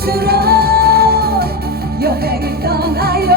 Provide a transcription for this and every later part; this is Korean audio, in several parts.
그곳으로 여행을 떠나요.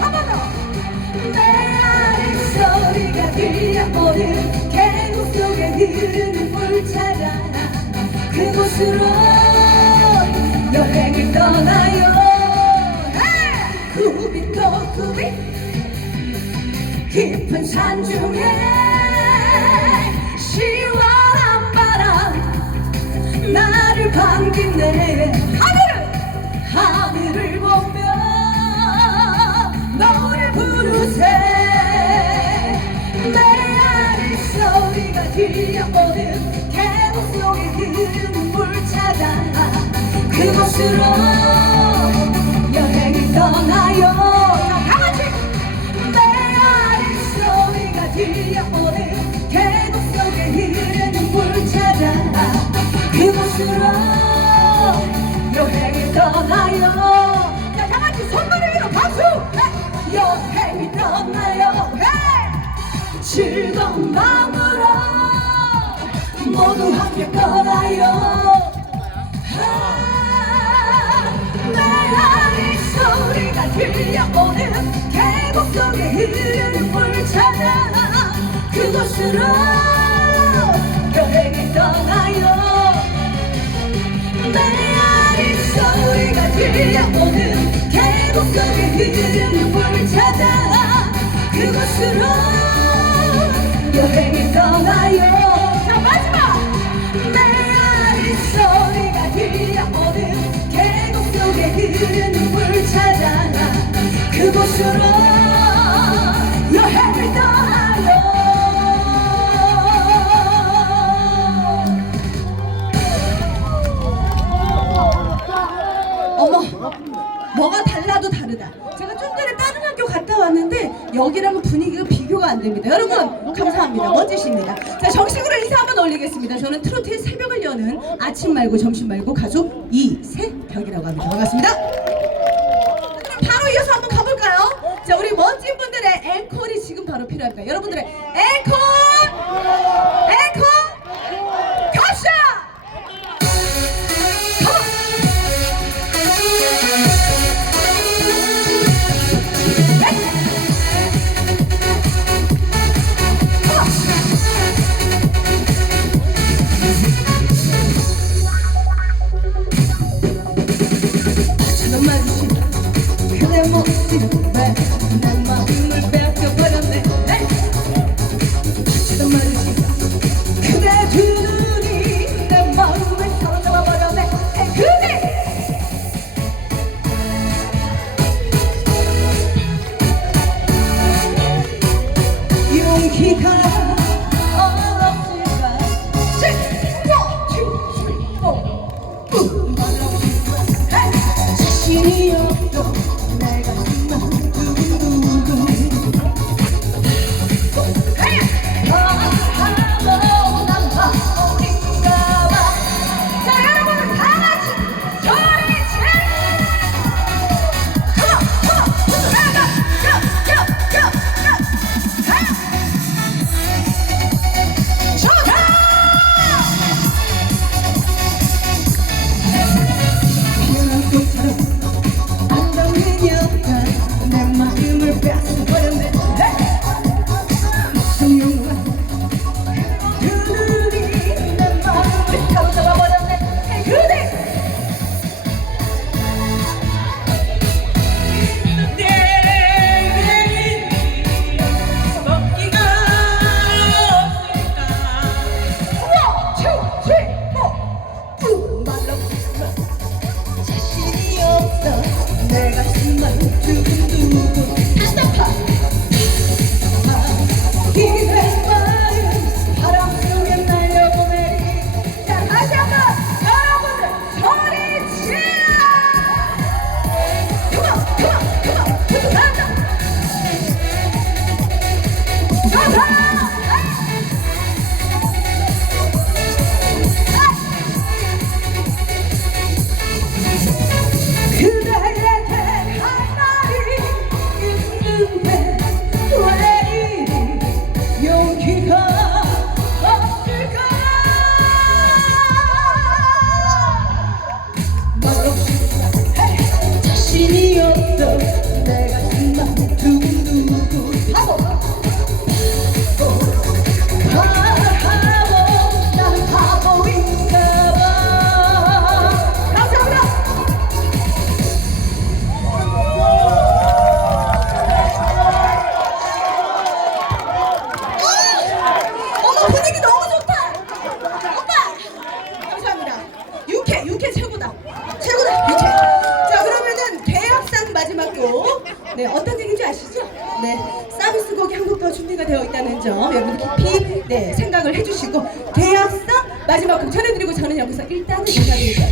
한번더내 아랫소리가 들려오는 계곡 속에 흐르는 물 찾아 그곳으로 여행을 떠나요. 구비도 구비? 깊은 산 중에 시원한 바람 나를 반기네 그곳으로 여행을 떠나요. 그곳으로 여행을 떠나요. 자 다 같이 손을 위로 박수! 네. 여행을 떠나요. 네. 즐거운 마음으로 모두 함께 떠나요 들려오는 계곡 속에 흐르는 물 찾아 그곳으로 여행을 떠나요. 내 아랫소리가 들려오는 계곡 속에 흐르는 물 찾아 그곳으로 여행을 떠나요 여는 아침 말고 점심 말고 가수 이세벽이라고 합니다. 반갑습니다. 바로 이어서 한번 가볼까요? 자 우리 멋진 분들의 앵콜이 지금 바로 필요할까요? 여러분들의 앵콜, 좋다 어떤 얘기인지 아시죠? 네 서비스 곡이 한 곡 더 준비가 되어 있다는 점 여러분 깊이 네 생각을 해주시고 계약상 마지막 곡 전해드리고 저는 여기서 일단은 인사드릴게요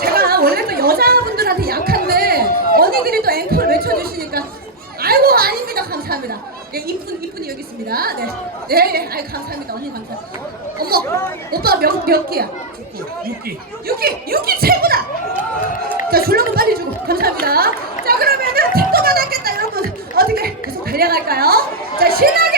제가 원래 또 여자분들한테 약한데 언니들이 또 앵콜 외쳐주시니까 아이고 아닙니다 감사합니다. 예 이쁜 이쁜이 여기 있습니다. 네, 예, 예, 아이 감사합니다 언니 감사합니다. 어머 오빠 몇 몇 끼야? 6기 6기 6기 최고다. 자 줄넘기 빨리 주고 감사합니다. 자 그러면은 택도 받았겠다 여러분 어떻게 계속 달려갈까요? 자 신나게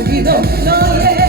No, no le